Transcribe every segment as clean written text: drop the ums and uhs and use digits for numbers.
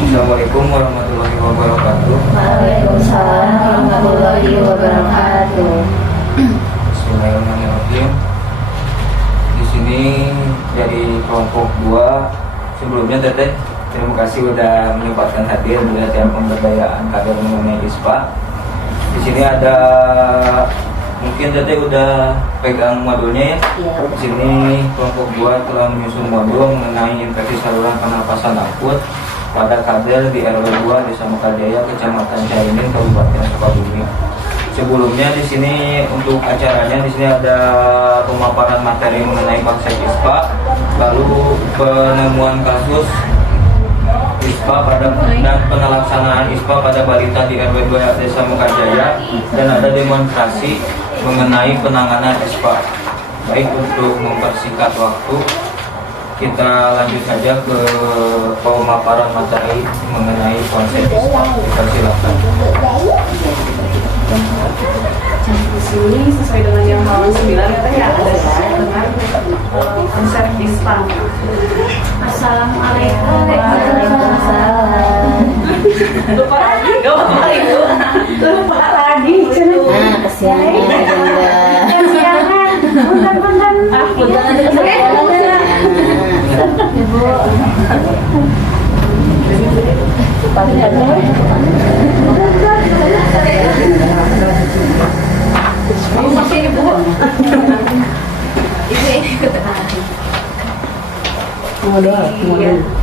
Assalamualaikum warahmatullahi wabarakatuh. Waalaikumsalam warahmatullahi wabarakatuh. Bismillahirrahmanirrahim. Di sini dari kelompok 2. Sebelumnya Teteh, terima kasih udah menyempatkan hadir di latihan pemberdayaan kader mengenai ISPA. Di sini ada, mungkin Teteh udah pegang modulnya ya. Di sini kelompok 2 telah menyusun modul mengenai infeksi saluran pernapasan akut pada kader di RW 2 Desa Mekajaya, Kecamatan Caimin, Kabupaten Sukabumi. Sebelumnya di sini untuk acaranya di sini ada pemaparan materi mengenai konsep ISPA, lalu penemuan kasus ISPA dan penelaksanaan ISPA pada balita di RW 2 Desa Mekajaya, dan ada demonstrasi mengenai penanganan ISPA. Baik, untuk mempersingkat waktu, kita lanjut saja ke pemaparan materi mengenai konsep ISPA. Silakan. Di sini sesuai dengan yang halaman 9 ya, ada dengan konsep ISPA. Assalamualaikum warahmatullahi Lupa lagi, gak apa-apa Ibu. Lupa lagi. Nah, kesiangan agenda. Kesiangan. Punten. Ibu. Masih Ibu. Ini modul.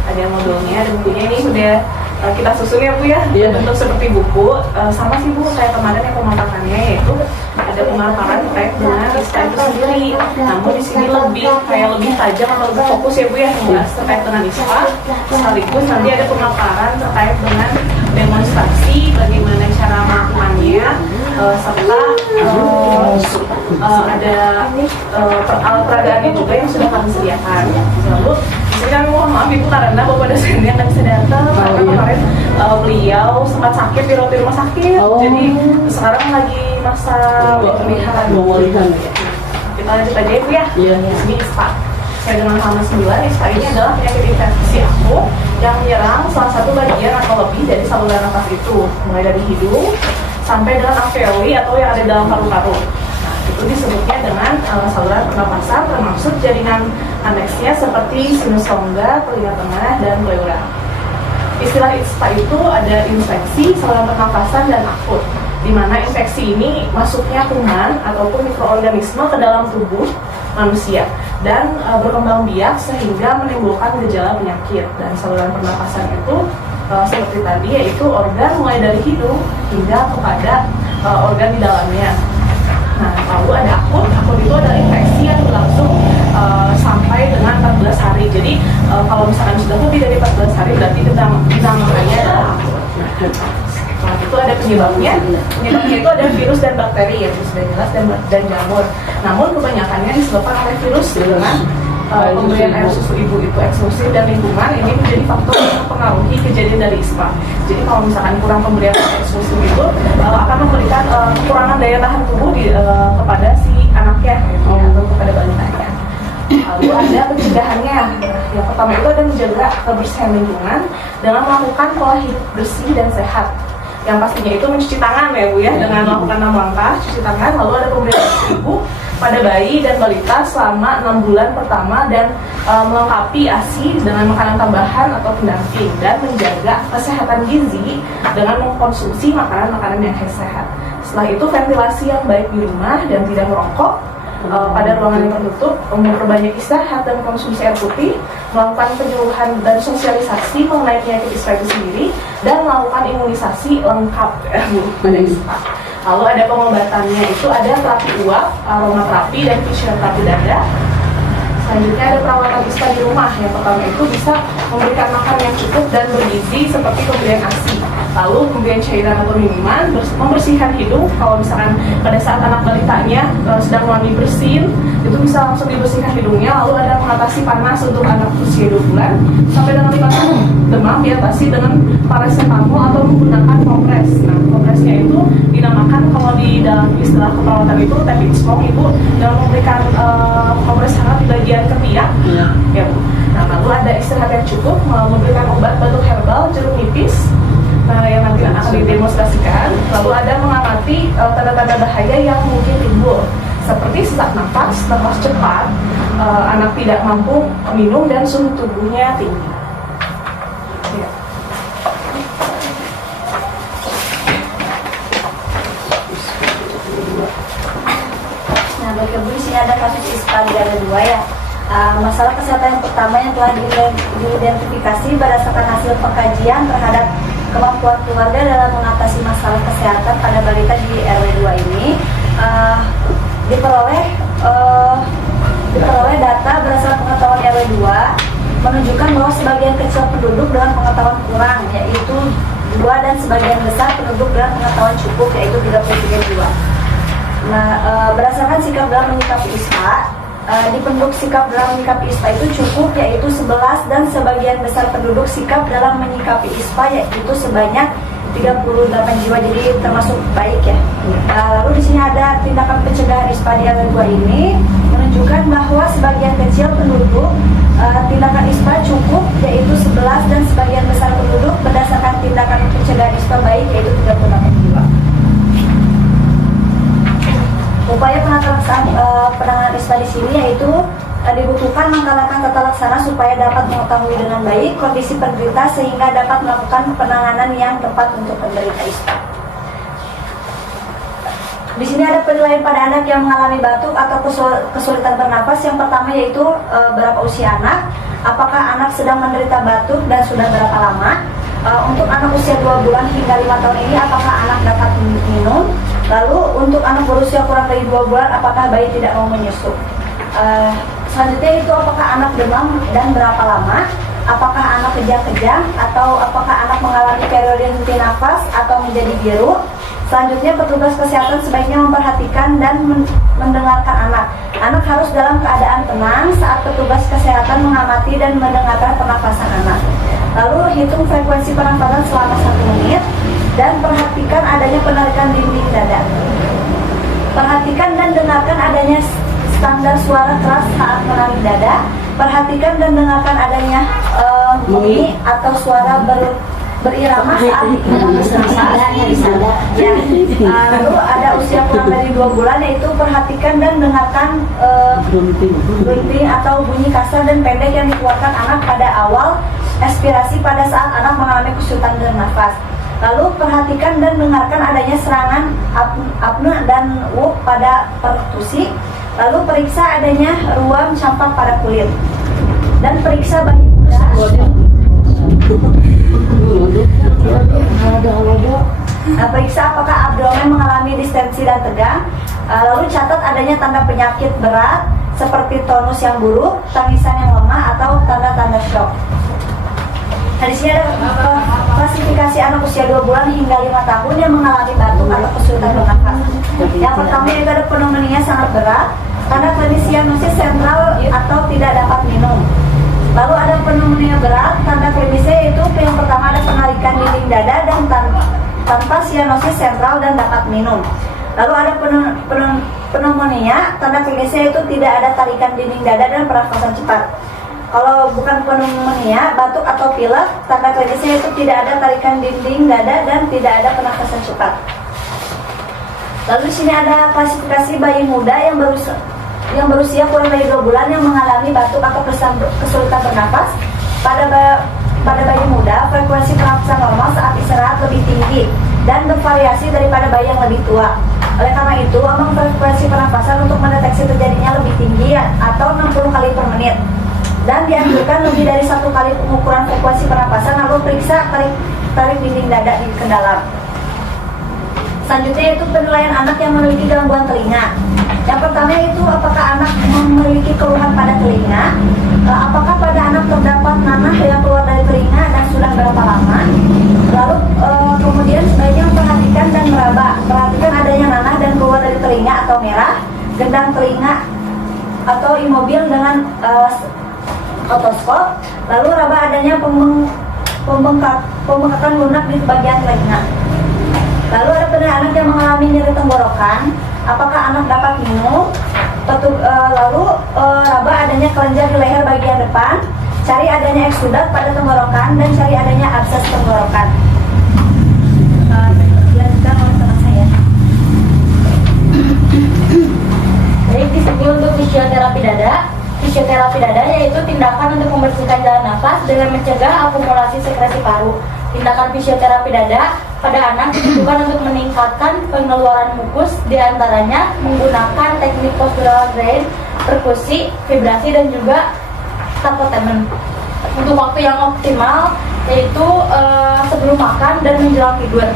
Ada modulnya, ada bukunya. Ini sudah kita susun ya Bu ya, bentuk seperti buku. Sama sih Bu, kayak kemarin yang pemaparannya, yaitu ada pemaparan terkait dengan ISPA itu sendiri. Namun di sini lebih tajam atau lebih fokus ya Bu ya, membahas terkait dengan ISPA. Sekaligus nanti ada pemaparan terkait dengan demonstrasi bagaimana cara melakukannya, serta ada alat peragaannya juga yang sudah kami sediakan. Lalu jadi kami mohon maaf Ibu karena Bapak dosennya nggak bisa datang karena kemarin beliau sempat sakit di rumah sakit. Jadi sekarang lagi masa pemulihan. Kita lanjut aja Ibu ya. Ini ISPA. Sesuai dengan halaman 9, ISPA ini adalah penyakit infeksi akut yang menyerang salah satu bagian atau lebih dari saluran nafas itu, mulai dari hidung sampai dengan alveoli atau yang ada dalam paru-paru. Itu disebutnya dengan saluran pernapasan, termasuk jaringan aneksnya seperti sinus rongga, telinga tengah, dan pleura. Istilah ISPA itu ada infeksi saluran pernapasan dan akut, di mana infeksi ini masuknya kuman ataupun mikroorganisme ke dalam tubuh manusia dan berkembang biak sehingga menimbulkan gejala penyakit. Dan saluran pernapasan itu seperti tadi, yaitu organ mulai dari hidung hingga kepada organ di dalamnya. Nah, lalu ada akut itu adalah infeksi yang berlangsung sampai dengan 14 hari. Jadi kalau misalkan sudah lebih dari 14 hari berarti dinamakannya adalah akut. Nah, itu ada penyebabnya. Penyebabnya itu ada virus dan bakteri, yang sudah jelas, dan jamur. Namun kebanyakannya disebabkan oleh virus dengan pemberian air susu ibu itu eksklusif dan lingkungan ini menjadi faktor yang mempengaruhi kejadian dari ISPA. Jadi kalau misalkan kurang pemberian air susu itu akan memberikan kekurangan daya tahan tubuh kepada si anaknya atau kepada balitanya. Lalu ada pencegahannya. Yang pertama itu ada menjaga kebersihan lingkungan dengan melakukan pola hidup bersih dan sehat. Yang pastinya itu mencuci tangan ya Bu ya, dengan melakukan 6 langkah cuci tangan. Lalu ada pemberian ibu pada bayi dan balita selama 6 bulan pertama, dan melengkapi ASI dengan makanan tambahan atau pendamping, dan menjaga kesehatan gizi dengan mengkonsumsi makanan-makanan yang sehat. Setelah itu ventilasi yang baik di rumah dan tidak merokok pada ruangan yang tertutup, memperbanyak istirahat dan konsumsi air putih, melakukan penyuluhan dan sosialisasi mengenai penyakit ISPA itu sendiri, dan melakukan imunisasi lengkap ya Bu pada ISPA. Lalu ada pengobatannya, itu ada terapi uap, aromaterapi, dan fisioterapi dada. Selanjutnya ada perawatan ISPA di rumah. Yang pertama itu bisa memberikan makan yang cukup dan bergizi seperti pemberian ASI. Lalu pemberian cairan atau minuman, membersihkan hidung. Kalau misalkan pada saat anak balitanya sedang mengalami bersin, itu bisa langsung dibersihkan hidungnya. Lalu ada mengatasi panas untuk anak usia 2 bulan sampai dengan 5 tahun. Demam diatasi dengan paracetamol atau menggunakan kompres. Nah, kompresnya itu dinamakan, kalau di dalam istilah keperawatan itu tapping smoke, Ibu, dalam memberikan kompres hangat di bagian ketiak. Ya Bu. Nah, lalu ada istirahat yang cukup, memberikan obat batuk herbal, jeruk nipis didemonstrasikan. Lalu ada mengamati tanda-tanda bahaya yang mungkin timbul, seperti sesak nafas cepat, anak tidak mampu minum dan suhu tubuhnya tinggi. Ya. Nah, bagi Ibu di sini ada kasus ISPA di ada 2 ya. Masalah kesehatan yang pertama yang telah diidentifikasi berdasarkan hasil pengkajian terhadap kemampuan keluarga dalam mengatasi masalah kesehatan pada balita di RW 2 ini diperoleh data berdasarkan pengetahuan RW 2 menunjukkan bahwa sebagian kecil penduduk dengan pengetahuan kurang yaitu 2 dan sebagian besar penduduk dengan pengetahuan cukup yaitu 33 jiwa. Nah, berdasarkan sikap dalam menyikapi ISPA, di penduduk sikap dalam menyikapi ISPA itu cukup yaitu 11 dan sebagian besar penduduk sikap dalam menyikapi ISPA yaitu sebanyak 38 jiwa, jadi termasuk baik ya. Lalu di sini ada tindakan pencegahan ISPA di RW 2 ini menunjukkan bahwa sebagian kecil penduduk tindakan ISPA cukup yaitu 11 dan sebagian besar penduduk berdasarkan tindakan pencegahan ISPA baik yaitu 38 jiwa. Upaya penanganan ISPA di sini yaitu dibutuhkan langkah-langkah tata laksana supaya dapat mengetahui dengan baik kondisi penderita sehingga dapat melakukan penanganan yang tepat untuk penderita ISPA. Di sini ada penilaian pada anak yang mengalami batuk atau kesulitan bernapas. Yang pertama yaitu berapa usia anak, apakah anak sedang menderita batuk dan sudah berapa lama. Untuk anak usia 2 bulan hingga 5 tahun ini apakah anak dapat minum. Lalu untuk anak berusia kurang dari 2 bulan apakah bayi tidak mau menyusu. Selanjutnya itu apakah anak demam dan berapa lama, apakah anak kejang-kejang atau apakah anak mengalami periode henti nafas atau menjadi biru. Selanjutnya petugas kesehatan sebaiknya memperhatikan dan mendengarkan anak. Anak harus dalam keadaan tenang saat petugas kesehatan mengamati dan mendengarkan pernafasan anak. Lalu hitung frekuensi pernafasan selama 1 menit dan perhatikan adanya penarikan dinding dada. Perhatikan dan dengarkan adanya standar suara keras saat menarik dada. Perhatikan dan dengarkan adanya bunyi atau suara berirama saat lalu ada usia kurang dari 2 bulan yaitu perhatikan dan dengarkan grunting atau bunyi kasar dan pendek yang dikeluarkan anak pada awal expirasi pada saat anak mengalami kesulitan bernafas. Lalu perhatikan dan dengarkan adanya serangan apne dan wuk pada perkusi. Lalu periksa adanya ruam campak pada kulit dan periksa bayi muda. Periksa apakah abdomen mengalami distensi dan tegang. Lalu catat adanya tanda penyakit berat seperti tonus yang buruk, tangisan yang lemah atau tanda-tanda shock. Nah, di sini ada klasifikasi anak usia 2 bulan hingga 5 tahun yang mengalami batuk atau kesulitan bernafas. Yang pertama yaitu ada pneumonia sangat berat, tanda klinis sianosis sentral atau tidak dapat minum. Lalu ada pneumonia berat, tanda klinisnya yaitu yang pertama ada penarikan dinding dada dan tanpa sianosis sentral dan dapat minum. Lalu ada pneumonia, tanda klinisnya yaitu tidak ada tarikan dinding dada dan pernafasan cepat. Kalau bukan pneumonia, batuk atau pilek, tanda klinisnya itu tidak ada tarikan dinding dada dan tidak ada pernafasan cepat. Lalu di sini ada klasifikasi bayi muda yang berusia kurang dari 2 bulan yang mengalami batuk atau kesulitan bernafas. Pada bayi muda, frekuensi pernafasan normal saat istirahat lebih tinggi dan bervariasi daripada bayi yang lebih tua. Oleh karena itu, ambang frekuensi pernafasan untuk mendeteksi terjadinya lebih tinggi atau 60 kali per menit. Dan dianjurkan lebih dari 1 kali pengukuran frekuensi pernapasan, lalu periksa tarik dinding dada ke dalam. Selanjutnya itu penilaian anak yang memiliki gangguan telinga. Yang pertama itu apakah anak memiliki keluhan pada telinga, apakah pada anak terdapat nanah yang keluar dari telinga dan sudah berapa lama. Lalu kemudian sebaiknya memperhatikan dan meraba. Perhatikan adanya nanah dan keluar dari telinga atau merah, gendang telinga atau imobil dengan otoskop, lalu raba adanya pembengkakan lunak di bagian telinga. Lalu ada pada anak yang mengalami nyeri tenggorokan, apakah anak dapat minum. Lalu raba adanya kelenjar di leher bagian depan, cari adanya eksudat pada tenggorokan dan cari adanya abses tenggorokan. operasi paru. Tindakan fisioterapi dada pada anak ditujukan untuk meningkatkan pengeluaran mukus, diantaranya menggunakan teknik postural drain, perkusi, vibrasi, dan juga tapotement. Untuk waktu yang optimal yaitu sebelum makan dan menjelang tidur.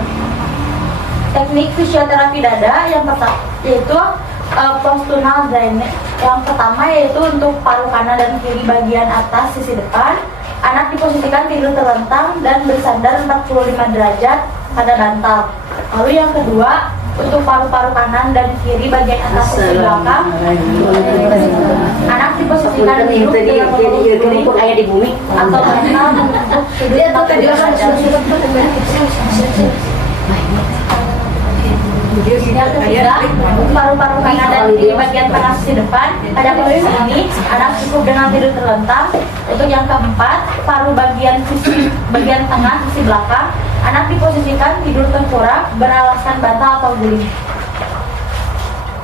Teknik fisioterapi dada yang pertama yaitu postural drain. Yang pertama yaitu untuk paru kanan dan kiri bagian atas sisi depan. Anak diposisikan tidur terlentang dan bersandar 45 derajat pada bantal. Lalu yang kedua, untuk paru-paru kanan dan kiri bagian atas sisi belakang, anak diposisikan duduk dengan membentuk ayah di bumi atau bantal untuk sudut 45 derajat. Yang ketiga, paru-paru kanan dan kiri bagian tengah sisi depan. Pada posisi ini, anak cukup dengan tidur terlentang. Untuk yang keempat, paru bagian tengah sisi belakang. Anak diposisikan tidur tengkurap beralaskan bantal atau guling.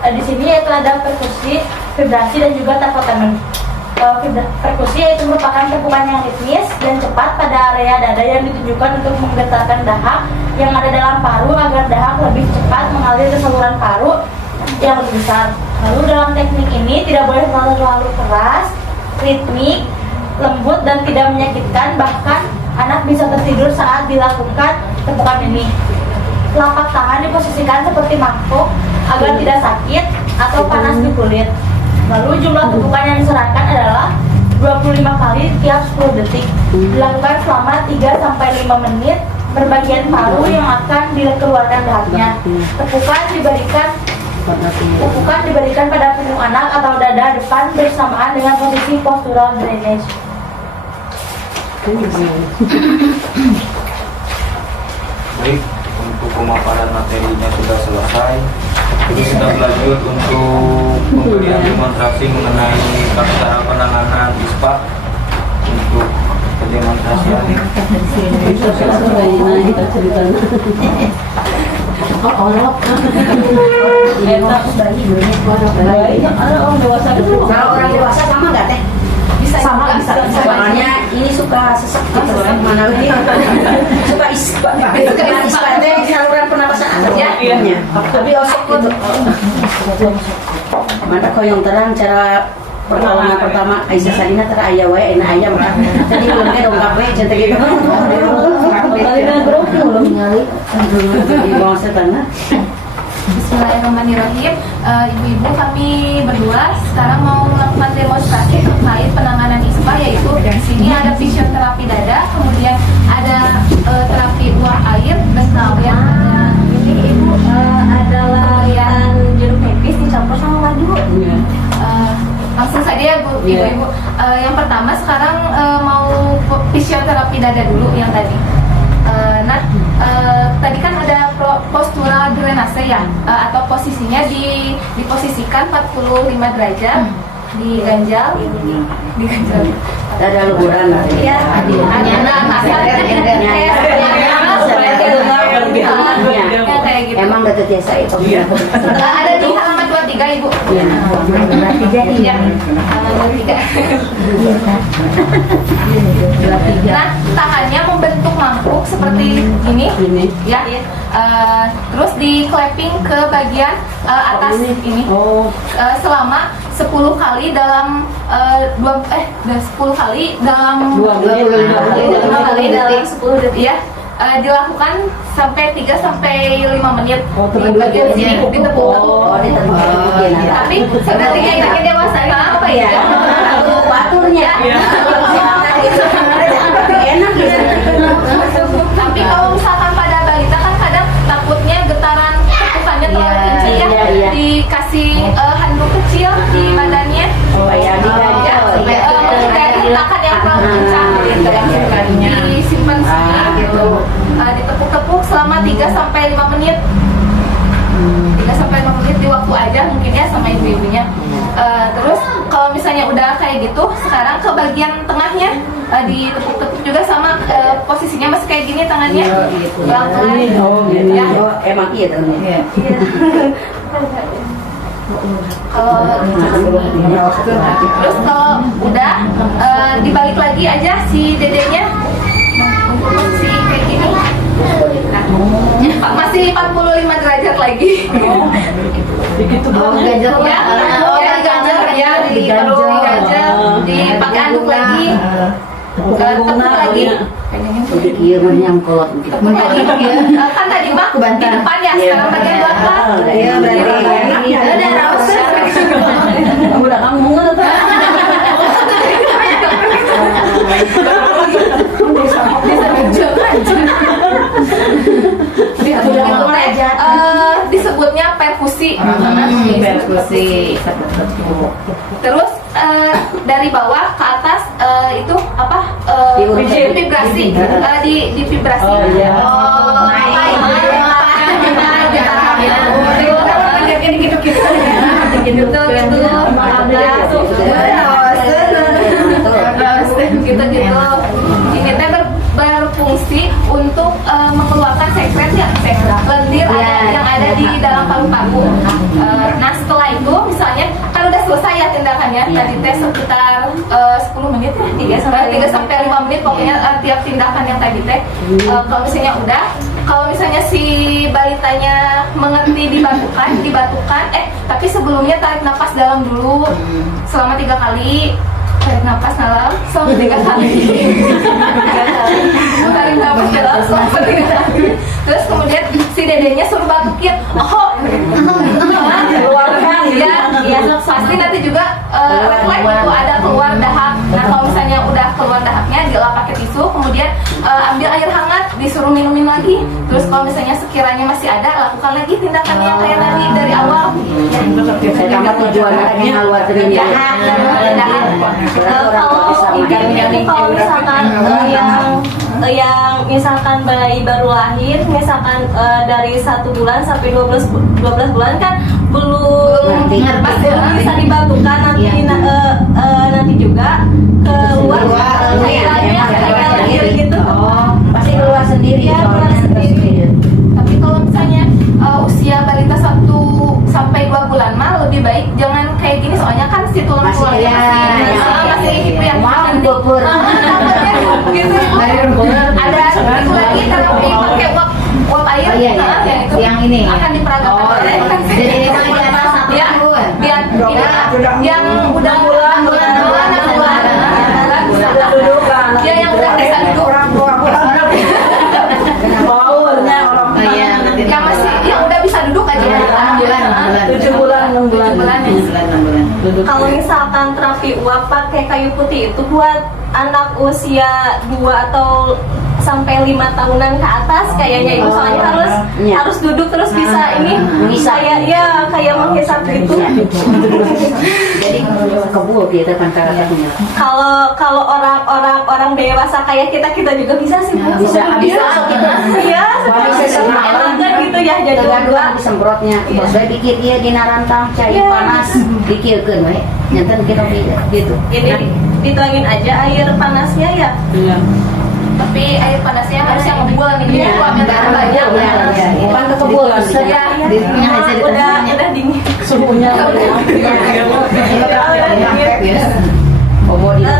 Di sini yaitu ada perkusi, vibrasi, dan juga tapotement. Perkusi yaitu merupakan tepukan yang ritmis dan cepat pada area dada yang ditujukan untuk menggetarkan dahak yang ada dalam paru agar dahak lebih cepat mengalir ke saluran paru yang lebih besar. Lalu dalam teknik ini tidak boleh terlalu keras, ritmik, lembut, dan tidak menyakitkan. Bahkan anak bisa tertidur saat dilakukan tepukan ini. Telapak tangan diposisikan seperti mangkuk agar tidak sakit atau panas di kulit. Lalu jumlah tepukan yang disarankan adalah 25 kali tiap 10 detik. Dilakukan selama 3-5 menit berbagian paru yang akan dikeluarkan dahaknya. Tepukan diberikan pada punggung anak atau dada depan bersamaan dengan posisi postural drainage. Baik, untuk pemaparan materinya sudah selesai. Jadi kita lanjut untuk pemberian demonstrasi mengenai cara penanganan ISPA untuk pendemonstrasian. Kalau orang dewasa sama nggak teh? Bisa Soalnya ini suka sesek gitu kan, mana ini suka ispa teh saluran pernapasan atasnya, tapi osok gitu. Mana koyong terang cara pertolongan pertama Aisyah Salina tera aya wae enak aya mah. Tadi belum ke dongkap we centek gitu. Salina grup belum nyali. Di bawah setan. Bismillahirrahmanirrahim. Ibu-ibu kami berdua sekarang mau melakukan demonstrasi terkait penanganan ISPA, yaitu di sini ada fisioterapi dada, kemudian ada terapi uap air, dan kemudian Ini ibu adalah yang jeruk nipis dicampur sama madu. langsung saja ya Bu, ibu-ibu. Yang pertama sekarang mau fisioterapi dada dulu yang tadi. Tadi kan ada postural drainase ya, atau posisinya diposisikan 45 derajat, diganjal. Ada luburan lah. Iya, kayak gitu. Emang udah terbiasa itu. Ada di halaman 23 Ibu. Iya. Halaman 23. Nah, tangannya membentuk mangkuk seperti ini, ya. Terus di clapping ke bagian atas ini. Selama 10 kali dalam 10 kali dalam 5 kali dalam 10 detik ya. Dilakukan sampai 3-5 menit di bagian sini ditepuk-tepuk. Tapi sebenarnya kita dewasa apa ya? Baturnya. Enak ya. Tapi kalau misalkan pada balita kan kadang takutnya getaran tepukannya terlalu kencang ya. Dikasih handuk kecil di badannya Supaya diganjal. dari hentakan yang terlalu kencang disimpan sini gitu. Ditepuk-tepuk selama 3-5 menit. 3-5 menit di waktu aja mungkin ya sama ibu-ibunya. Terus kalau misalnya udah kayak gitu, sekarang ke bagian tengahnya ditepuk-tepuk juga sama, posisinya masih kayak gini tangannya. Pelan-pelan. Ya. Emang iya temennya. Terus kalau udah dibalik lagi aja si dedenya untuk si kayak gini. Nah, masih 45 derajat lagi. Begitu ganjel Ya, diganjel ya, diganjel, dipakai anduk lagi, tepuk lagi. Iya yang kolot Tepuk lagi. Kan tadi mah di depan ya, sekarang bagian belakang. Iya berarti Udah raus. udah kamu Disebutnya perkusi. perkusi. Terus dari bawah ke atas itu apa? Vibrasi. Di vibrasi. Oh, iya. Gitu. Ini teh berfungsi untuk mengeluarkan sekret lendir yang ada di dalam paru-paru. Nah setelah itu misalnya kan udah selesai ya tindakannya, tadi teh sekitar 10 menit ya, 3 sampai 5 menit pokoknya tiap tindakan yang tadi teh. Kalau misalnya udah, kalau misalnya si balitanya mengerti dibatukan, tapi sebelumnya tarik nafas dalam dulu selama 3 kali. Tarik nafas dalam selama 3 kali. Tarik nafas dalam selama 3 kali. Terus kemudian si dedenya suruh batukin. Keluarkan ya pasti nanti juga refleks itu ada keluar dahak. Nah kalau misalnya udah keluar dahaknya dilap pakai tisu, kemudian ambil air hangat disuruh minumin lagi. Terus kalau misalnya sekiranya masih ada, lakukan lagi tindakan yang kayak tadi dari awal. Sama tujuannya ngeluarin dahak. Kalau misalkan yang misalkan bayi baru lahir, misalkan dari 1 bulan sampai 12 bulan kan belum bisa dibatukan nanti juga keluar cairannya gitu. Pasti keluar sendiri. Ya, keluar sendiri. Tapi kalau misalnya usia balita 1 sampai 2 bulan mah lebih baik jangan kayak gini, soalnya kan si tulang-tulangnya masih gitu ya. Gitu. Ada itu lagi terapi pakai uap air. Itu yang ini akan diperagakan. jadi ini mah di atas 1 tahun. Biar yang udah bulan ya yang udah bisa duduk. Yang masih yang udah bisa duduk aja. 7 bulan 6 bulan. Kalau misalkan terapi uap pakai kayu putih itu buat anak usia 2 atau sampai 5 tahunan ke atas kayaknya itu, soalnya harus duduk terus bisa kayak menghisap gitu. Jadi kebul kita kan karakternya. Kalau orang dewasa kayak kita juga bisa sih Bu. Bisa Iya, enakan gitu ya jadi dua disemprotnya. Saya bikin dia di narantang cair panas dikirkeun we. Nyanten kita gitu. Ini dituangin aja air panasnya ya. Iya. Tapi air panasnya harus yang ngebul nih, jadi ambil darah banyak. Bukan kekebulan. Udah dingin. Suhunya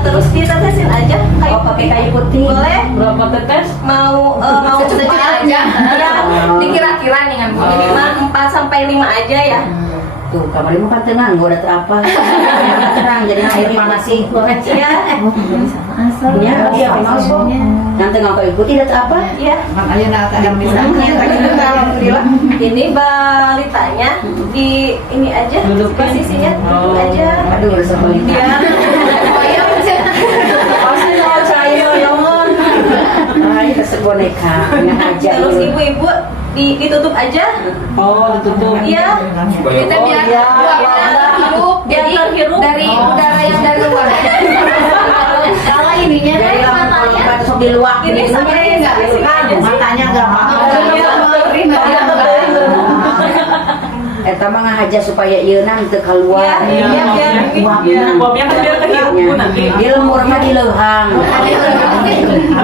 Terus ditetesin aja pakai kayu putih. Boleh? Berapa tetes? Mau Secuil aja. Dikira-kira nih kan. minimal 4 sampai 5 aja ya. Tuh, kamar ini kan tenang, gua udah terapa. Tenang, jadi air panas sih. Iya. Iya, masuk. Nanti nggak kayu putih udah terapa? Iya. Makanya nak yang bisa. Ini balitanya di ini aja, posisinya aja. Aduh, udah sekali. Biar Pasti mau cair, yomon. Itu seboneka, aja. terus ibu-ibu ditutup aja. Oh, ditutup. Iya. Kita biar uapnya hidup, jadi dari udara yang dari luar. Kalau ininya Jadi matanya masuk di luar. ini sampai Matanya nggak mau. Eta mah ngahaja supaya ieu nang teu keluar. Iya, Uapnya kan biar kehirup nanti. Di lemur mah di leuhang.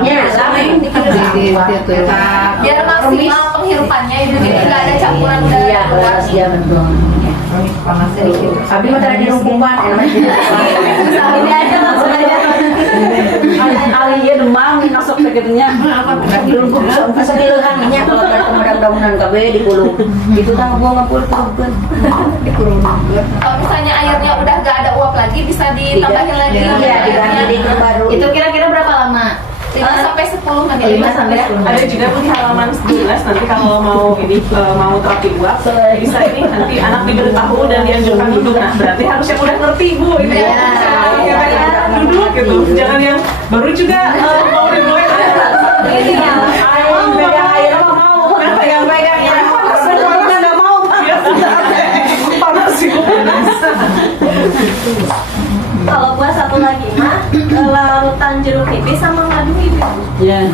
Nya sama ini Biar maksimal penghirupannya itu, jadi nggak ada campuran udara Iya, luar. iya betul. panas sedikit. Abi mah tadi rumpukan, Ini aja langsung aja. Ali ya demam, masuk begitunya. Asa dilehannya kalau ada kemadang-damunan KB di kulung. Itu tang gua ngapul turun. Di kulung. Kalau misalnya airnya udah gak ada uap lagi, bisa ditambahin lagi. Iya, diganti ke baru. Itu kira-kira berapa lama? 5 sampai 10 menit. 5 sampai 10. Ada juga di halaman 11 nanti kalau mau ini mau terapi uap bisa ini nanti anak diberitahu dan dianjurkan duduk. Nah berarti harus yang udah ngerti Bu ini Ya. duduk gitu. Jangan yang baru juga mau dimulai. Kalau buat satu lagi mah larutan jeruk nipis sama madu itu. Iya.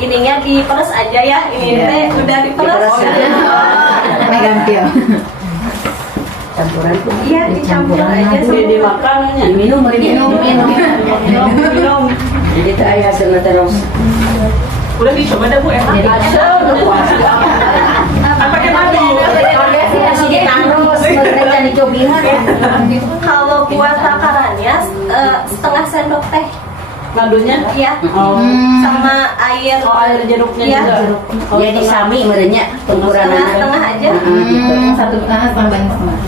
Ininya diperes aja ya. Ini teh udah diperes. Ganti ya. Campuran tuh. Iya, dicampur aja sama dimakan, diminum, minum. Jadi itu ayah hasilnya terus. Udah dicoba dah Bu enak. Pakai madu. Masih ditaruh, sebenarnya dicobingan. Kalau buat takarannya setengah sendok teh. Madunya? Iya. Sama air. Oh, air jeruknya Iya. juga. Ya disami merenya tumburan Setengah aja. gitu. Satu tambahin setengah.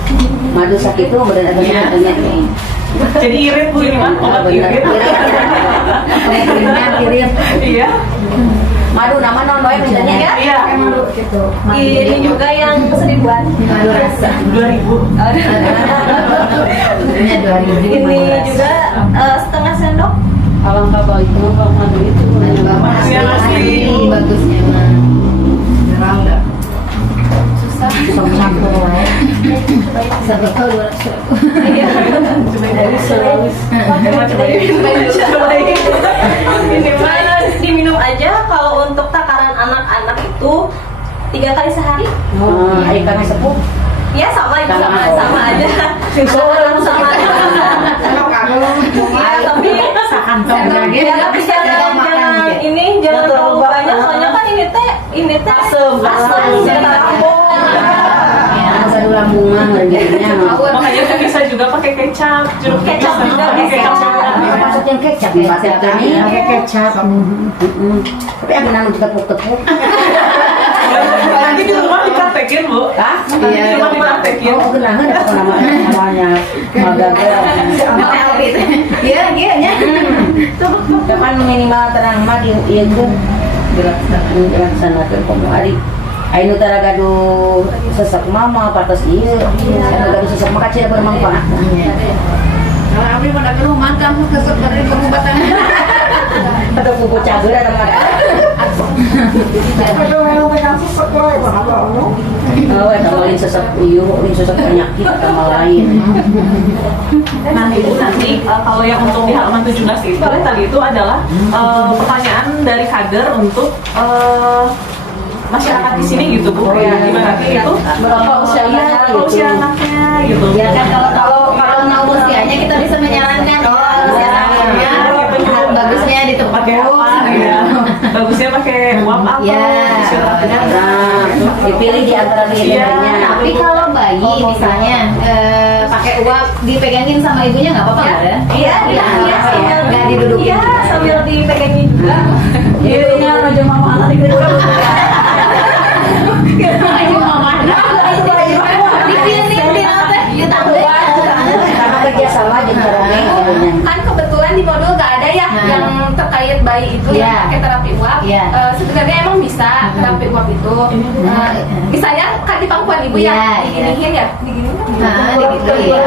Madu sakit tuh bener adanya nih. Jadi irit Bu ini mah obat irit. Irit. Iya. Madu nama non bae bedanya ya. Iya. Ini juga yang 1000-an. Madu rasa. 2000. Ini 2000. Ini juga setengah sendok. Kalau nggak baik mah madu itu. Masih asli. Bagusnya mah. Jarang dah. Susah. Sok campur wae. Sebetulnya 200. Ini mah diminum aja. Kalau untuk takaran anak-anak itu 3 kali sehari. Ikan sepuh. Ya sama itu sama aja. Sama aja. Ya, tapi jangan ini jangan terlalu banyak soalnya kan ini teh asam. Asal lambungan harganya. Makanya kan bisa juga pakai kecap, jeruk kecap juga pakai kecap. Maksudnya kecap ya, pakai kecap. Tapi aku nang tepuk-tepuk. Nanti di rumah dipraktekin Bu. Hah? Nanti di rumah dipraktekin. Oh, kenangan apa namanya? Magagal. Iya, iya nya. Kapan minimal terang mah di ieu teh dilaksanakeun komo ari. Ainu tara gaduh sesek mama patos ieu. Anu gaduh sesek mah kacil bermanfaat. Kalau abdi pada ke rumah kamu kesek dari pengobatan. Atau kuku cager atau mana? Oh, eta mah lain sesek ieu, lain sesek penyakit sama lain. Nanti kalau yang untuk di halaman 17 itu tadi itu adalah pertanyaan dari kader untuk masyarakat di sini gitu Bu. Kayak ibaratnya itu Berapa usianya? usia anaknya gitu. Ya kan kalau tahu usianya kita bisa menyarankan usia akhirnya bagusnya di tempat Pakai apa? Ya. Bagusnya pakai uap apa? Ya. Nah, dipilih di antara tiga-tiganya. Tapi kalau bayi misalnya pakai uap dipegangin sama ibunya nggak apa-apa nggak ya? Iya, Iya, nggak didudukin. Iya, sambil dipegangin juga. Iya, ini raja mama anak itu. Ayo mama. Dipilih di atas. Iya tahu. Karena kerja sama jadi Kan kebetulan di modul gak ada ya yang terkait bayi itu Iya. yang pakai terapi uap. Iya. Sebenarnya emang bisa terapi uap itu. Misalnya kan di pangkuan ibu Iya, ya, diginiin ya, diginiin kan. Gitu ya.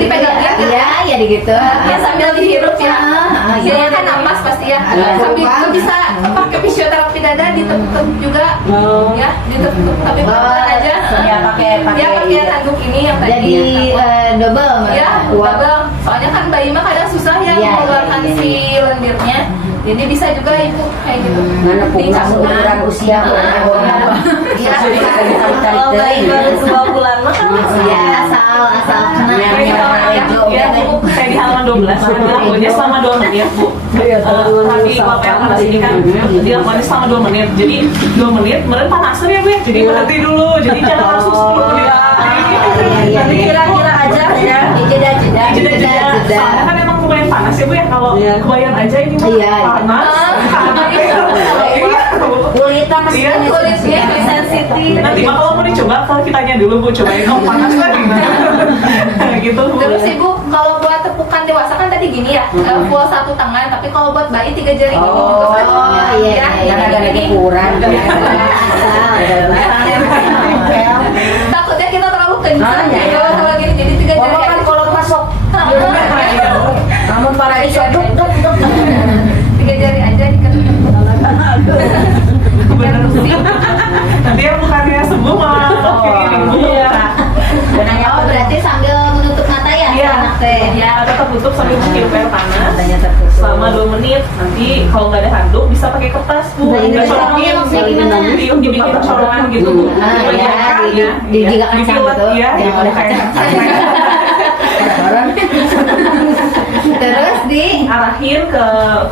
Dipegangin kan? Iya, ya gitu. Ya sambil dihirup ya. Iya. Dia kan napas pasti ya. Sambil itu bisa pakai fisioterapi dada ditepuk juga. Ya, ditepuk tapi pelan aja. Ya pakai Dia pakai handuk ini yang tadi. Jadi double Ya, double. Soalnya kan bayi mah kadang susah ya Iya, mengeluarkan iya, si lendirnya. Jadi bisa juga ibu kayak gitu. mana punggung ukuran usia Iya. Kalau bayi baru 2 bulan mah kan ya asal kena Ya, Bu, kayak di halaman 12 dilakukannya selama 2 menit Bu. Tadi Bapak yang panas ini kan dilakukannya selama 2 menit. Jadi 2 menit, meren panasan ya Bu ya. Jadi berhenti dulu. Jadi jangan langsung 10 menit. Nanti kira-kira aja ya. Jeda. Soalnya kan emang lumayan panas ya Bu ya, kalau kebayang aja ini mah Iya. panas. Kulitnya masih Iya, kulitnya sensitif. Nanti mah kalau mau dicoba, kalau kitanya dulu Bu, cobain kalau panas lah gimana. Gitu Bu. Terus Ibu, kalau buat tepukan dewasa kan tadi gini ya, full 1 tangan, tapi kalau buat bayi 3 jari gini. Oh, iya. Karena agak kurang. Takutnya kita terlalu kencang Iya. ya, kalau gini jadi 3 jari. Kan kalau masuk namun para iso duk. 3 jari aja diket. Bener sih. Nanti yang bukannya sembuh malah ini Bu. Oh, berarti sambil menutup mata ya? Iya, anak teh. ya tetap tutup sambil air panas Matanya tertutup. selama 2 menit. Nanti kalau nggak ada handuk bisa pakai kertas Bu. Nah, ini Nggak colongin, maksudnya gimana? dibikin colongan gitu Bu. Digigakan dipilet gitu, ya, jangan oleh kayak Terus arahin ke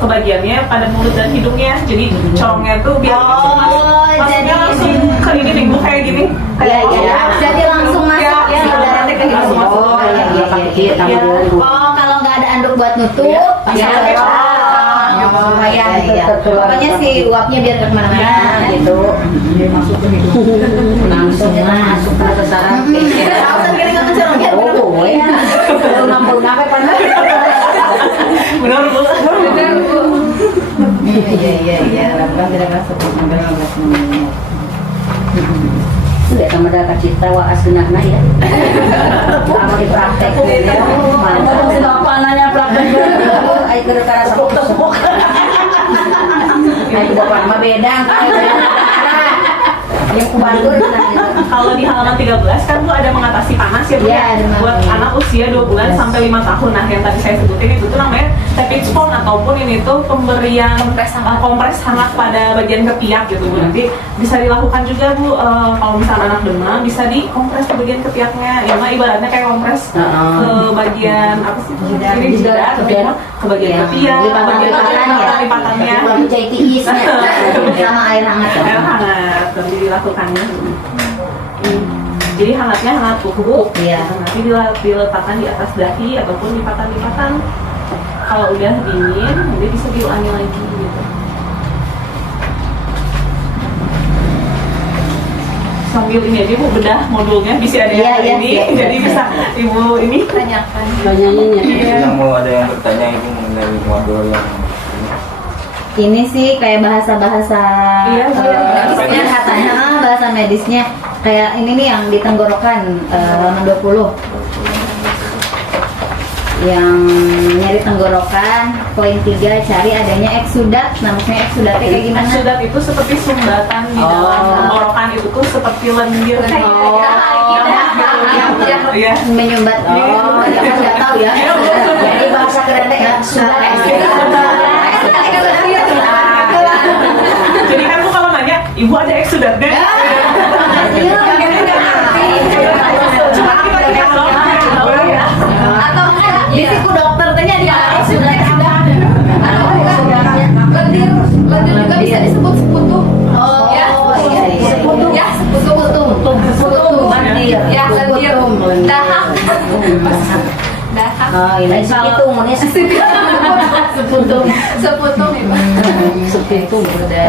bagiannya pada mulut dan hidungnya. Jadi colongnya tuh biar masuknya langsung ke ini nih Bu, kayak gini. jadi langsung masuk ya, udaranya ke hidung. Oh, kalau nggak ada anduk buat nutup, pokoknya si uapnya biar ke kemana-mana gitu. Langsung masuk ke saraf. Langsung gini nggak mencolongnya. Oh, ya. Nampung apa panas? Benar Bu. Benar Bu. Iya. Lakukan tidak masuk sampai 15 menit. Sudah sama dah cita wa asnahna ya. Kamu dipraktek ya. Mantap. Kenapa nanya praktek? Ai keur cara sepuk-sepuk. Ai bapak mah beda yang kubantu Kalau di halaman 13 kan Bu ada mengatasi panas ya Bu ya, buat anak usia 2 bulan sampai 5 tahun. Nah yang tadi saya sebutin itu tuh namanya tapping spon, ataupun ini tuh pemberian kompres hangat pada bagian ketiak gitu Bu. Nanti bisa dilakukan juga Bu, kalau misalnya anak demam bisa dikompres ke bagian ketiaknya. Ya mah ibaratnya kayak kompres ke bagian apa sih? Ini jidat, tapi mah ke bagian ketiak, ke bagian lipatannya. jahit tiisnya sama air hangat. Air hangat nanti dilakukannya. Jadi hangatnya hangat bubuk. Iya. Nanti diletakkan di atas dahi ataupun lipatan-lipatan. Kalau udah dingin, nanti bisa diulangi lagi gitu. Sambil ini aja Bu, bedah modulnya bisa ada yang ini, jadi bisa Ibu ini Tanyakan. Yang mau ada yang bertanya Ibu mengenai modul yang Ini sih kayak bahasa-bahasa medisnya katanya, bahasa medisnya kayak ini nih yang di tenggorokan halaman 20. Yang nyari tenggorokan, poin 3 cari adanya eksudat. Nah, maksudnya eksudatnya kayak gimana? Eksudat itu seperti sumbatan di dalam tenggorokan, itu tuh seperti lendir kayak Ya. Menyumbat. Oh, ya kan nggak tahu ya. Jadi bahasa kerennya eksudat. Jadi kan Bu kalau nanya, Ibu ada eksudatnya? Atau enggak di siku dokter tanya dia sudah lendir juga bisa disebut seputum. Oh, ya iya. seputum ya seputum ya lendir dahak Oh, ini Itu umurnya seputum. seputum itu Seputum udah.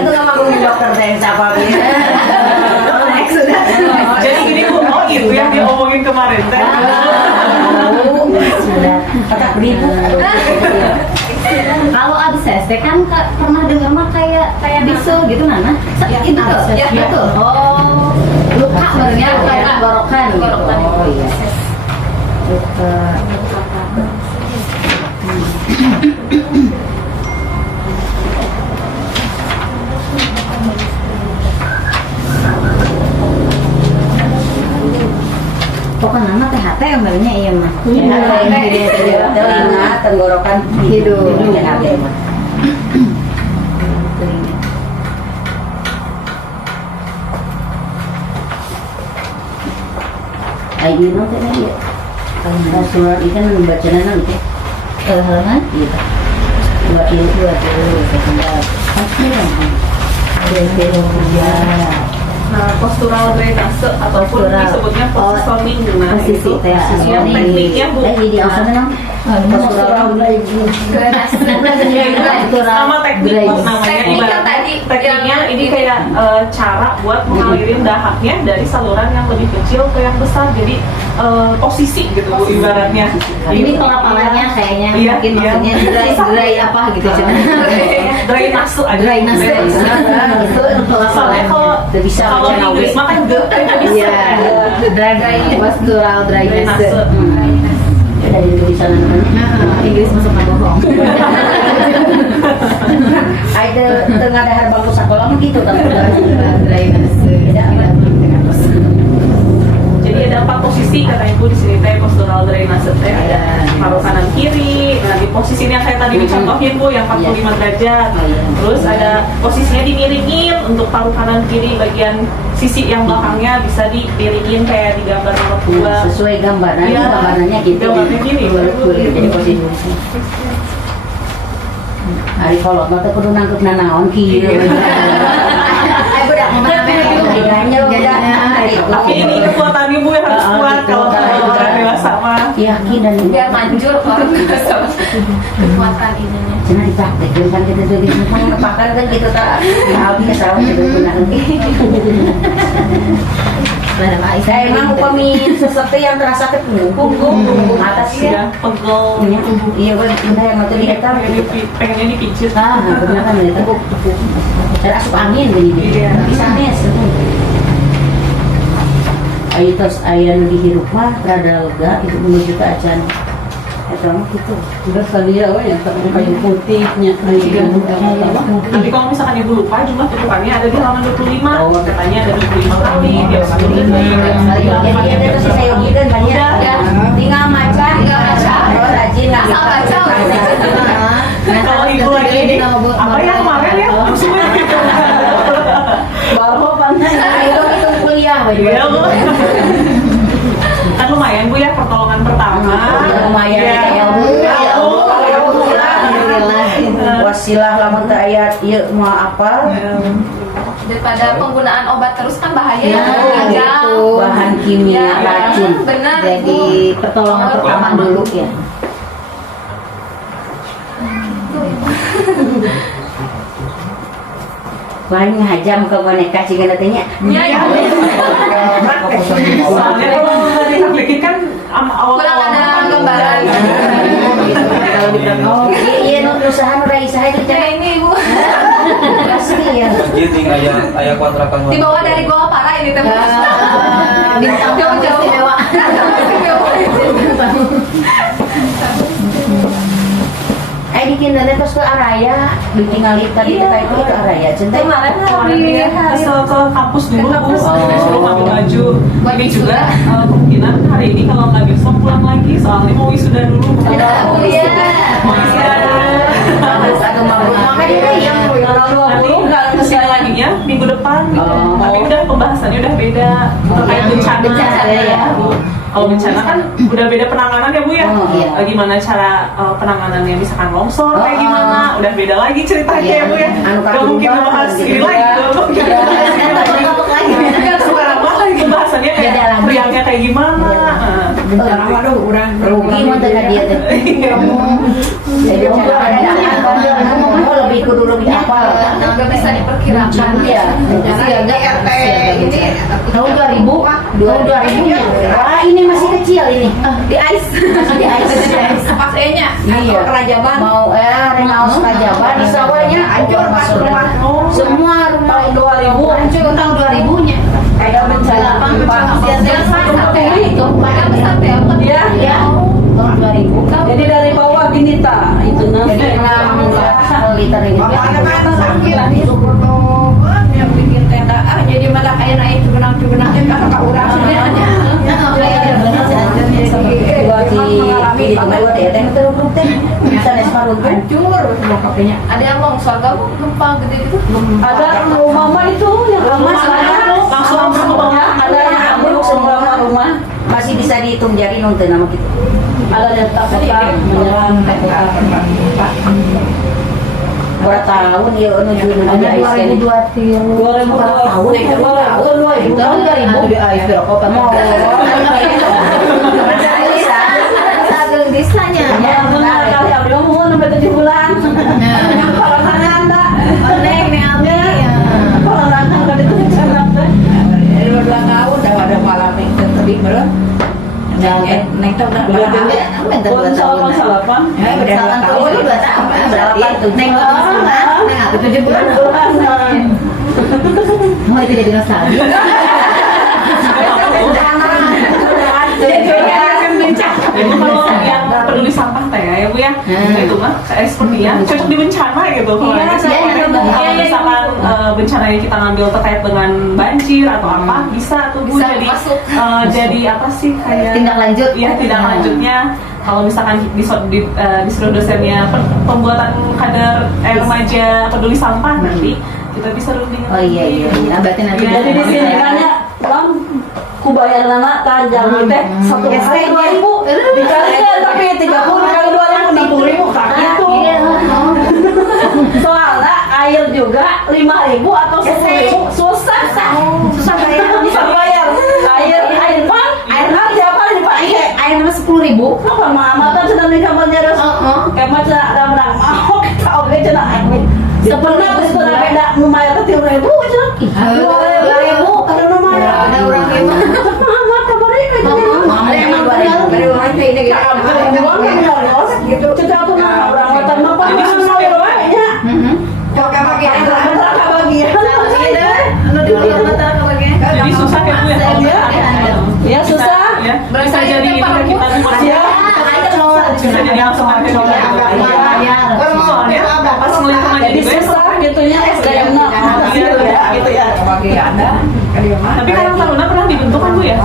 itu nama guru dokter yang siapa Jadi gini Bu, oh itu yang diomongin kemarin teh. sudah kata beribu. Kalau abses teh kan pernah dengar mah kayak bisul gitu Nana. Itu tuh. Ya, betul. Oh, luka sebenarnya kayak tenggorokan. Oh iya. Luka. Pokoknya nama THT yang barunya iya mah. Telinga, tenggorokan, hidung. Ayo nanti lagi ya. Kalau surat ikan membaca nanti. Halaman? Iya. Dua itu sebentar. Pasti dong. Ada ya. Nah, postural drainase ataupun Postural. disebutnya positioning. Nah, posisi itu teh. yang tekniknya Bu. Di awalnya dong. Postural Nama teknik Bu, namanya Teknik yang ibaratnya tadi, tekniknya yang ini ini. kayak cara buat mengalirin dahaknya dari saluran yang lebih kecil ke yang besar. Jadi posisi gitu Bu ibaratnya. Ini pelapalannya kayaknya Iya, mungkin iya. maksudnya dry apa gitu cuman. Drainase aja. Drainase. Soalnya kalau di Inggris mah kan ge Iya, postural drainase. Dari tulisan namanya. Inggris masuk bohong. Ada tengah dahar bangku sekolah gitu tapi drainase. Jadi ada 4 posisi katanya Bu di sini teh postural drainase teh ada paru kanan kiri. Nah di posisi yang saya tadi dicontohin Bu yang 45 derajat. Terus ada posisinya dimiringin untuk paru kanan kiri bagian sisi yang belakangnya bisa dimiringin kayak di gambar nomor 2. Sesuai gambaran, Iya. gambarannya gitu. Gambarnya gini. Jadi posisi. Hari kolot mah teh kudu nangkep nanaon kieu. Tapi ini kekuatan ibu yang harus kuat kalau orang dewasa mah. Yakin dan biar manjur kalau kekuatan ininya. cina dipraktekin kan kita jadi memang ngepakan kan gitu tak habis salah gitu benar. Saya emang upami sesuatu yang terasa ke punggung atas ya. Pegel. Iya gue saya mau tuh lihat kan Pengennya dipijit. benar kan itu saya asup angin gini Iya. bisa nes. Ayo terus ayah nu dihirup mah rada lega itu menuju ke acan. Eta mah gitu. Terus tadi ya yang kayu putihnya Nanti kalau misalkan ibu lupa jumlah tutupannya ada di halaman 25. Katanya ada 25 kali. Dia harus Jadi ada tuh si Sayogi kan banyak. Udah. Tinggal maca. Oh rajin nggak Asal baca. Kalau ibu lagi ini apa yang kemarin ya? Baru pantas itu kuliah Iya Bu. Kan lumayan Bu ya pertolongan pertama. lumayan Iya. ya wasilah lamun teu aya ieu mau apal Daripada penggunaan obat terus kan bahaya ya gitu bahan kimia racun benar jadi pertolongan pertama dulu ya paling ngajam ke boneka ciga tanya Iya. Soalnya kalau nggak dipraktekin kan kurang ada gambaran. kalau di oh iya nu usaha nu Raisa itu Ya ini ibu pasti ya Jadi ayah kontrakan dibawa dari Goa Para ini teh. bintang Jauh-jauh. istimewa. bikin nanti pas ke Araya bikin ngalir tadi kita itu ke Araya cinta Kemarin ke kampus dulu Bu, disuruh ngambil baju. Lagi juga kemungkinan hari ini kalau nggak besok pulang lagi soalnya mau wisuda dulu. Oh iya. Mau wisuda dulu. satu malam makanya yang Nanti sekali lagi ya minggu depan gitu. Tapi udah pembahasannya udah beda terkait bencana ya. Kalau bencana kan udah beda penanganan ya Bu ya. Oh, iya. Gimana cara penanganannya misalkan longsor kayak gimana? Udah beda lagi ceritanya ya Bu ya. Anu Gak mungkin kagum bahas banget, ini gitu lagi. ya. Gak mungkin bahas ini lagi. Kan sekarang mah lagi pembahasannya kayak Beda lagi. riangnya kayak gimana. bencana waduh urang rugi mun teh dia teh jadi mau lebih kudu lebih hafal Nggak bisa diperkirakan. iya Siaga RT ini tahun 2000 nya ah ini masih kecil ini Di ice. masih di ice pas E-nya iya Kerajaban mau rengaus Rajaban di sawahnya hancur masuk rumah semua rumah 2000 hancur tahun 2000-nya. ada bencana Itu padahal besar ya. Iya, ya. Tahun 2000. Jadi dari bawah gini tak itu Jadi nanti. 6 liter ini. Yang bikin tenda jadi malah kayak naik cugenang-cugenang teh kakak urang hancur semua kafenya. Ada yang longsor kamu gempa gede gitu. Ada rumah mama itu yang Langsung ambruk ke bawah. Ada yang ambruk semua rumah masih bisa dihitung jari nonton nama kita. ada letak menyerang berapa tahun ya menuju Ada 2002 tahun naik ke tahun 2000 tahun 2000 di AIS berapa mau bisanya. ya benar kali abdi mau sampai 7 bulan kalau sana anda Neng Abi. kalau datang ke itu sana 2 tahun dah ada malam yang terbit bro neng tahu dah Pun salapan. berapa tahun 2 tahun berapa tuh neng Neng aku 7 bulan. Mau itu jadi nostalgia. Jadi kalau yang peduli sampah teh ya Bu ya, itu mah sepertinya cocok di bencana gitu. Kalau misalkan bencana yang kita ngambil terkait dengan banjir atau apa, bisa tuh Bu Bisa jadi masuk. jadi apa sih kayak Tindak lanjut. Iya, tindak lanjutnya. Kalau misalkan disuruh dosennya pembuatan kader remaja peduli sampah nanti kita bisa runding. Oh iya. Nah, berarti nanti Iya. Jadi di sini banyak lam ku bayar anak tajam teh 1 hari 2.000 dikalikan tapi 30 dikali 2.000 60.000 kaki itu. Soalnya air juga 5.000 atau 10.000 susah bayar. Bisa bayar air pan air tiap hari dipakai. air nama 10.000. Apa mama kan sedang di kamarnya terus kayak macam ada menang mau kita oke cina sebenarnya itu beda lumayan ke 3.000 cina 2.000 ada lumayan Ada orang yang mama kabar ini Mama yang 2.000 dari orang ini gitu cita tuh orang watan apa Jadi susah ya, Pak? Jadi susah ya Bu ya kalau misalkan ya susah ya bisa jadi ini kan kita ya bisa jadi langsung pakai soalnya pas lingkungan jadi juga ya, susah gitunya SDM nya gitu ya tapi Karang Taruna pernah dibentuk kan Bu ya?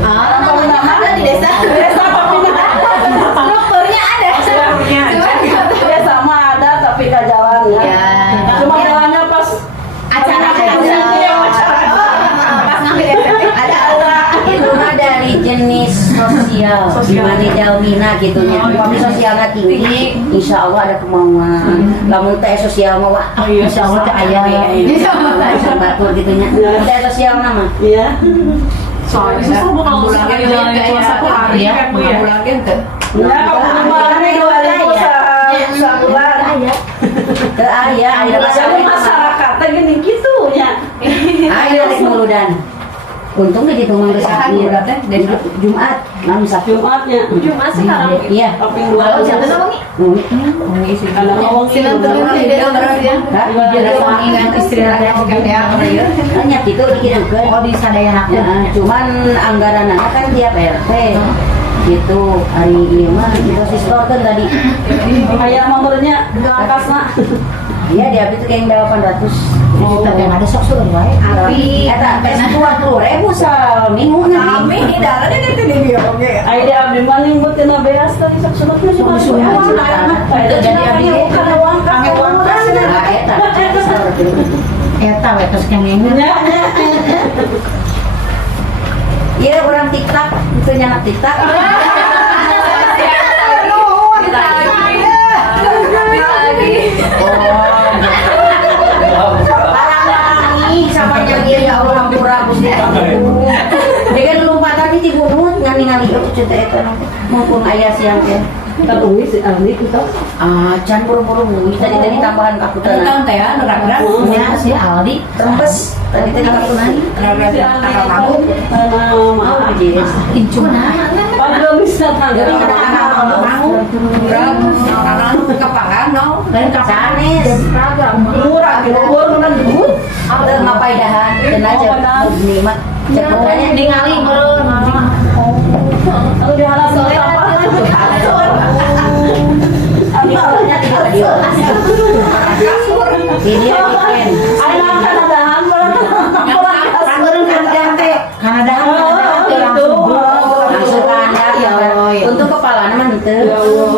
ada di desa. desa tapi Strukturnya ada. Strukturnya ada. desa mah ada tapi gak jalan ya Ya. cuma jalannya pas Acara pas ngambil ada itu mah dari jenis sosial gimana Dalmina gitunya kami sosialnya tinggi insya Allah ada kemauan namun teh sosial mah wah insya Allah teh ayah bisa batur gitunya teh sosial nama iya Soalnya susah Bu kalau misalkan jalan cuma 1 hari kan Bu ya. ya kalau kemarin 2.000 sebulan ke ayah ayah jadi masyarakatnya gini gitunya ayah rek muludan untung di tumang resepnya dari Jumat namun Sabtu Jumatnya Jumat sekarang. iya tapi Kalau siapa namanya? ada ngomong Silang terus dia. Dia suami kan istri ada hanya itu dikirimkan Oh di sadayana aku. ya, cuman anggaran anak kan tiap RT gitu hari ini mah kita sistorkan tadi kayak nomornya atas nak iya dia itu kayak 800 Juta yang ada sok suruh wae. Api, eta tes 20.000 seminggunya. Kami di dalam ini di video oke. ide abdi maning buat tina beas tadi sok sunatnya cuma Sunat, sunat. itu jadi abdi bukan uang kas uang kas Nah, eta. Eta we terus kengeng. Iya, orang TikTok, itu nyanak TikTok. Sama yang dia ya Allah hampura Gusti. Dengan lompatan ini dibunuh ngali-ngali itu cerita itu mumpung ayah siang teh. terungi si Aldi itu Can buru-buru tadi tambahan aku Tadi tahun teh ya gerak-gerak punya si Aldi. rembes tadi aku nani. si Aldi itu maaf Incuna. padahal bisa Jadi tanggal lain sanes murah di Bogor kan dulu ada ngapaidahan dan aja lima cepetnya Ningali meureun. lalu di halam apa video bikin ayo Kanadahan Kanada langsung kandang ya untuk kepala mante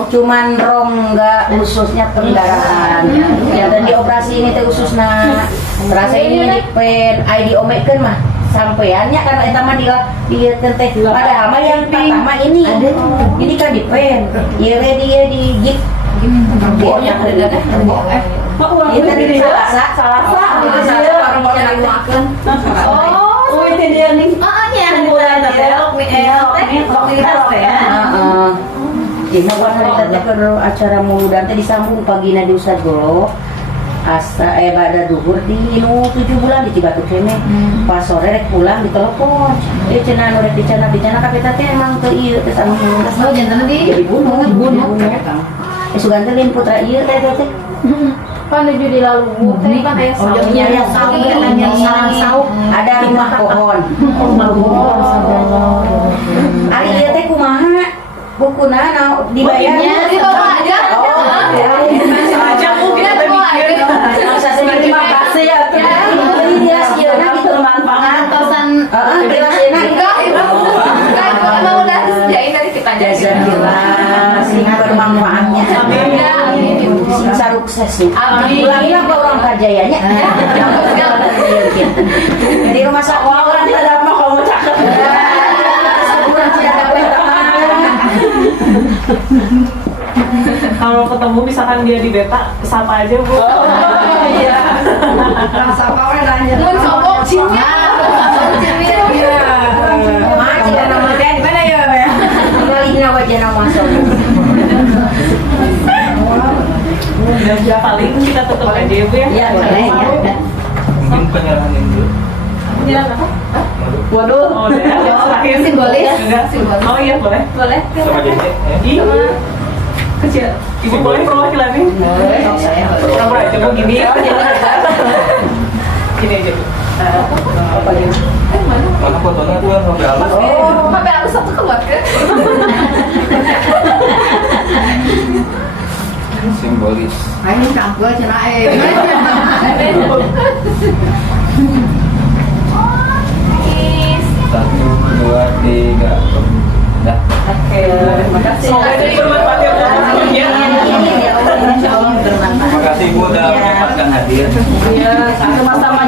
cuman rongga khususnya kendaraan ya dan dioperasi ini teh khususnya terasa ini di pen ID omekeun mah sampeannya kan eta mah dia teh padahal mah yang pertama ini kan di pen ieu dia di gig Pokoknya ada deh. Pak uang Iya tadi di Salasa. Salasa. Orang yang makan. Oh, itu dia nih. Kumpulan Ini buat hari tadi kalau acara muludan teh disambung pagi di Ustad Golo. Asa pada duhur di 7 bulan di Cibatu kene. Pas sore rek pulang ditelepon. Ieu cenah nu rek dicana kapita teh emang teu ieu teh sambung. Oh, jantan lagi. Jadi bunuh. Sugantelin putra ieu teh teh. Pan di lalu tadi kan kayak saung. Yang saung ada rumah pohon. Ari ieu teh kumaha? Bukuna dibayar. Di bawah aja. Aja mungkin ada mikir. Terima kasih ya. Ini dia sieuna gitu manfaat. Kosan enggak emang udah disediain dari kita aja. Jazakillah, sing bermanfaatnya. Sing sukses. Amin. Ulangnya ke orang kajayanya. Jadi rumah sakit Orang tidak ada apa kalau cakep. sebulan tidak dapat Kalau ketemu misalkan dia di beta, sapa aja bu. Iya. Mun sobok cinnya. Mas, jika nama dia gimana ya? Kembali wajah nama sobo. Ya paling kita tutup aja ya bu ya. Ya, boleh ya. Mungkin penyerahan dulu. Jalan apa? Waduh. Oh ya. Terakhir Simbolis. Enggak. Simbolis. Oh iya boleh. Boleh. Sama Jesse. Iya. Kecil. Ibu boleh perwakilannya? Campur aja bu gini. Gini aja bu. Apa gini? Mana fotonya tuh yang sampai halus. Oh, sampai harus satu keluarga. Simbolis. Ini campur cenah Satu, dua, tiga. Dah. Oke. Terima kasih. Semoga ini bermanfaat ya bu. Ya. Insya Allah bermanfaat. Terima kasih Ibu udah menyempatkan hadir. Iya, sama-sama.